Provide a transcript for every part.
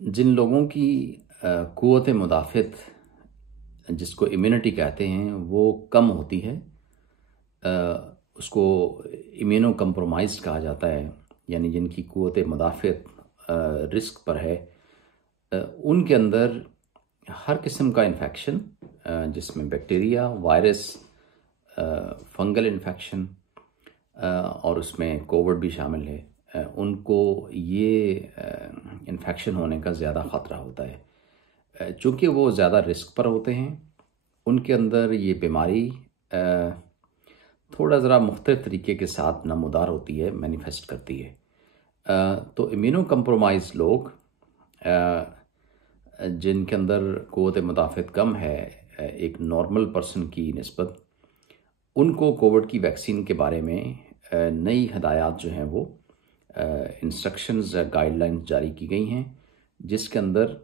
जिन लोगों की क़ुव्वत मुदाफ़त जिसको इम्यूनिटी कहते हैं वो कम होती है, उसको इम्यूनो कंप्रोमाइज़्ड कहा जाता है। यानी जिनकी क़ुव्वत मुदाफ़त रिस्क पर है, उनके अंदर हर किस्म का इन्फेक्शन, जिसमें बैक्टीरिया, वायरस, फंगल इन्फेक्शन और उसमें कोविड भी शामिल है, उनको ये इन्फेक्शन होने का ज़्यादा ख़तरा होता है। चूँकि वो ज़्यादा रिस्क पर होते हैं, उनके अंदर ये बीमारी थोड़ा ज़रा मुख्तलिफ़ तरीके के साथ नमूदार होती है, मैनिफेस्ट करती है। तो इम्यूनो कंप्रोमाइज़ लोग जिनके अंदर क़ुव्वत मुदाफ़त कम है एक नॉर्मल पर्सन की निस्बत, उनको कोविड की वैक्सीन के बारे में नई हदायत जो हैं वो इंस्ट्रक्शंस गाइडलाइंस जारी की गई हैं, जिसके अंदर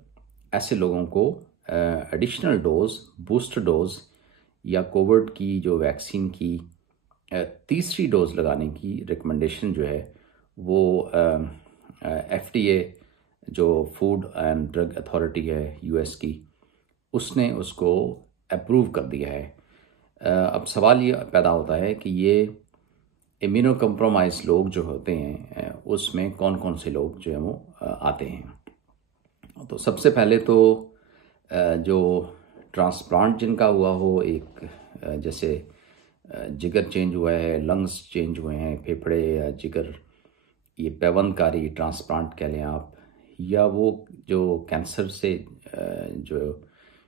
ऐसे लोगों को एडिशनल डोज, बूस्टर डोज या कोविड की जो वैक्सीन की तीसरी डोज लगाने की रिकमेंडेशन जो है वो FDA जो फूड एंड ड्रग अथॉरिटी है US की, उसने उसको अप्रूव कर दिया है। अब सवाल ये पैदा होता है कि ये इम्यूनो कंप्रोमाइज लोग जो होते हैं उसमें कौन कौन से लोग जो हैं वो आते हैं। तो सबसे पहले तो जो ट्रांसप्लांट जिनका हुआ हो, एक जैसे जिगर चेंज हुआ है, लंग्स चेंज हुए हैं, फेफड़े या जिगर, ये पैवनकारी ट्रांसप्लांट कह लें आप, या वो जो कैंसर से जो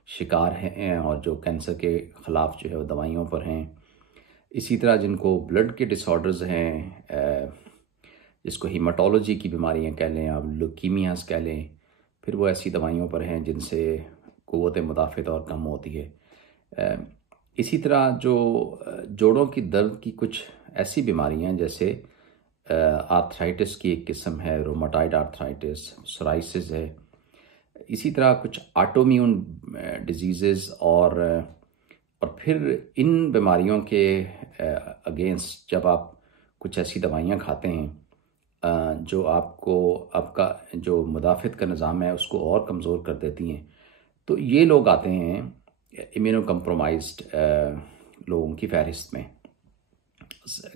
शिकार हैं और जो कैंसर के ख़िलाफ़ जो है वो दवाइयों पर हैं। इसी तरह जिनको ब्लड के डिसऑर्डर्स हैं, जिसको हीमाटोलॉजी की बीमारियां कह लें आप, ल्यूकीमियास कह लें, फिर वो ऐसी दवाइयों पर हैं जिनसे क़ुव्वत मुदाफ़त और कम होती है। इसी तरह जो जोड़ों की दर्द की कुछ ऐसी बीमारियां जैसे आर्थराइटिस की एक किस्म है, रोमाटाइड आर्थराइटिस, सोराइसिस है। इसी तरह कुछ ऑटोइम्यून डिजीज़ेज़ और फिर इन बीमारियों के अगेंस्ट जब आप कुछ ऐसी दवाइयाँ खाते हैं जो आपका जो मुदाफ़त का निज़ाम है उसको और कमज़ोर कर देती हैं, तो ये लोग आते हैं इम्यूनो कंप्रोमाइज्ड लोगों की फ़हरिस्त में।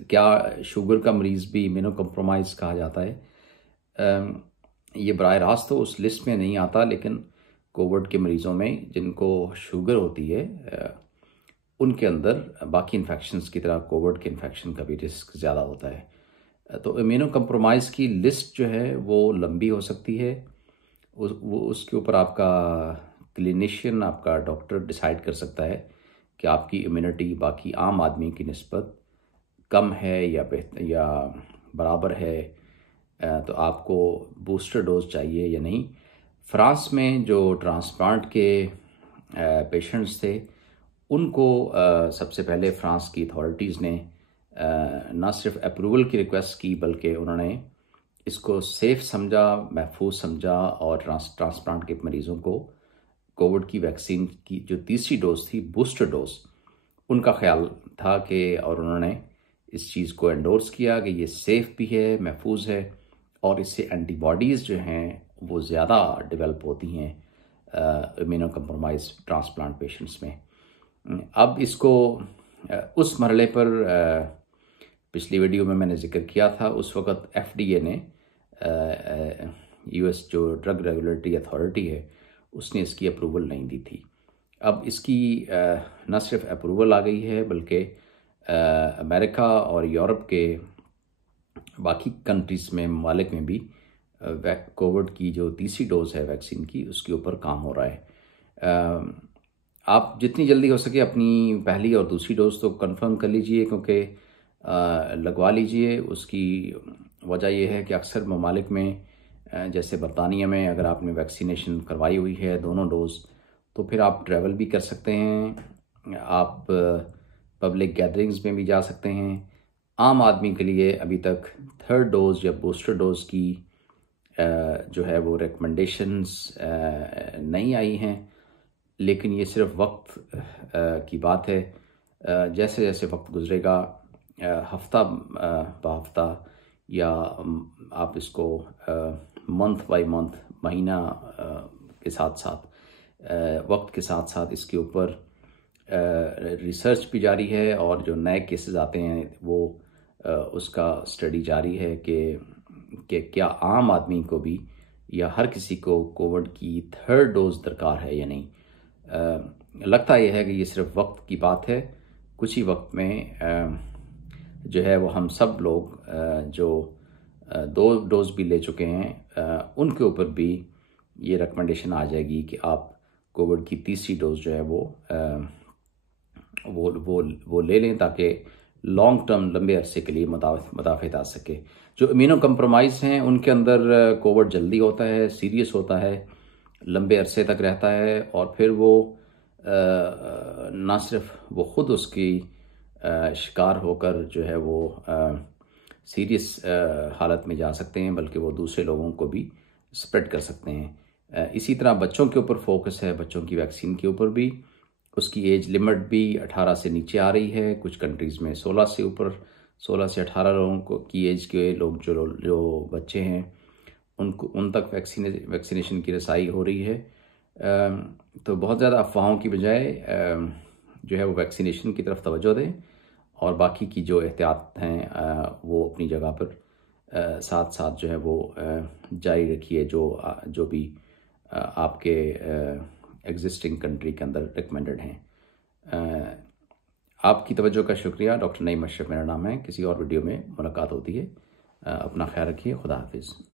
क्या शुगर का मरीज़ भी इम्यूनो कंप्रोमाइज़ कहा जाता है? ये बराह रास्त तो उस लिस्ट में नहीं आता, लेकिन कोविड के मरीज़ों में जिनको शुगर होती है उनके अंदर बाकी इन्फेक्शंस की तरह कोविड के इन्फेक्शन का भी रिस्क ज़्यादा होता है। तो इम्यूनो कंप्रोमाइज़ की लिस्ट जो है वो लंबी हो सकती है। उसके ऊपर आपका क्लिनिशियन, आपका डॉक्टर डिसाइड कर सकता है कि आपकी इम्यूनिटी बाकी आम आदमी की निस्बत कम है या बराबर है, तो आपको बूस्टर डोज चाहिए या नहीं। फ्रांस में जो ट्रांसप्लांट के पेशेंट्स थे उनको सबसे पहले फ्रांस की अथॉरिटीज़ ने न सिर्फ अप्रूवल की रिक्वेस्ट की, बल्कि उन्होंने इसको सेफ़ समझा, महफूज समझा और ट्रांसप्लांट के मरीज़ों को कोविड की वैक्सीन की जो तीसरी डोज थी, बूस्टर डोज, उनका ख्याल था कि, और उन्होंने इस चीज़ को एंडोर्स किया कि ये सेफ़ भी है, महफूज है और इससे एंटीबॉडीज़ जो हैं वो ज़्यादा डेवलप होती हैं इम्यूनो कंप्रोमाइज ट्रांसप्लांट पेशेंट्स में। अब इसको उस मरहले पर पिछली वीडियो में मैंने जिक्र किया था, उस वक़्त FDA ने US जो ड्रग रेगुलेटरी अथॉरिटी है उसने इसकी अप्रूवल नहीं दी थी। अब इसकी न सिर्फ अप्रूवल आ गई है बल्कि अमेरिका और यूरोप के बाकी कंट्रीज़ में, ममालिक में भी कोविड की जो तीसरी डोज़ है वैक्सीन की, उसके ऊपर काम हो रहा है। आप जितनी जल्दी हो सके अपनी पहली और दूसरी डोज तो कंफर्म कर लीजिए, क्योंकि लगवा लीजिए। उसकी वजह यह है कि अक्सर ममालिक में जैसे बरतानिया में अगर आपने वैक्सीनेशन करवाई हुई है दोनों डोज, तो फिर आप ट्रैवल भी कर सकते हैं, आप पब्लिक गैदरिंग्स में भी जा सकते हैं। आम आदमी के लिए अभी तक थर्ड डोज या बूस्टर डोज की जो है वो रिकमेंडेशंस नहीं आई हैं, लेकिन ये सिर्फ वक्त की बात है। जैसे जैसे वक्त गुजरेगा, हफ्ता ब हफ्ता या आप इसको मंथ बाय मंथ महीना के साथ साथ वक्त के साथ साथ इसके ऊपर रिसर्च भी जारी है और जो नए केसेस आते हैं वो उसका स्टडी जारी है कि क्या आम आदमी को भी या हर किसी को कोविड की 3rd डोज दरकार है या नहीं। लगता यह है कि ये सिर्फ वक्त की बात है। कुछ ही वक्त में जो है वो हम सब लोग जो 2 डोज भी ले चुके हैं उनके ऊपर भी ये रिकमेंडेशन आ जाएगी कि आप कोविड की 3री डोज जो है वो ले लें, ताकि लॉन्ग टर्म लंबे अरसे के लिए मुदाफ़त आ सके। जो इम्यूनो कंप्रोमाइज़ हैं उनके अंदर कोविड जल्दी होता है, सीरियस होता है, लंबे अरसे तक रहता है और फिर वो ना सिर्फ वो ख़ुद उसकी शिकार होकर जो है वो सीरियस हालत में जा सकते हैं, बल्कि वो दूसरे लोगों को भी स्प्रेड कर सकते हैं। इसी तरह बच्चों के ऊपर फोकस है, बच्चों की वैक्सीन के ऊपर भी। उसकी एज लिमिट भी 18 से नीचे आ रही है। कुछ कंट्रीज़ में 16 से ऊपर, 16 से 18 लोगों को की एज के लोग जो बच्चे हैं उन तक वैक्सीनेशन की रसाई हो रही है। तो बहुत ज़्यादा अफवाहों की बजाय जो है वो वैक्सीनेशन की तरफ तवज्जो दें और बाकी की जो एहतियात हैं वो अपनी जगह पर साथ साथ जो है वो जारी रखिए, जो भी आपके एग्जिस्टिंग कंट्री के अंदर रिकमेंडेड हैं। आपकी तवज्जो का शुक्रिया। डॉक्टर नईम अशरफ मेरा नाम है। किसी और वीडियो में मुलाकात होती है। अपना ख्याल रखिए। खुदा हाफिज़।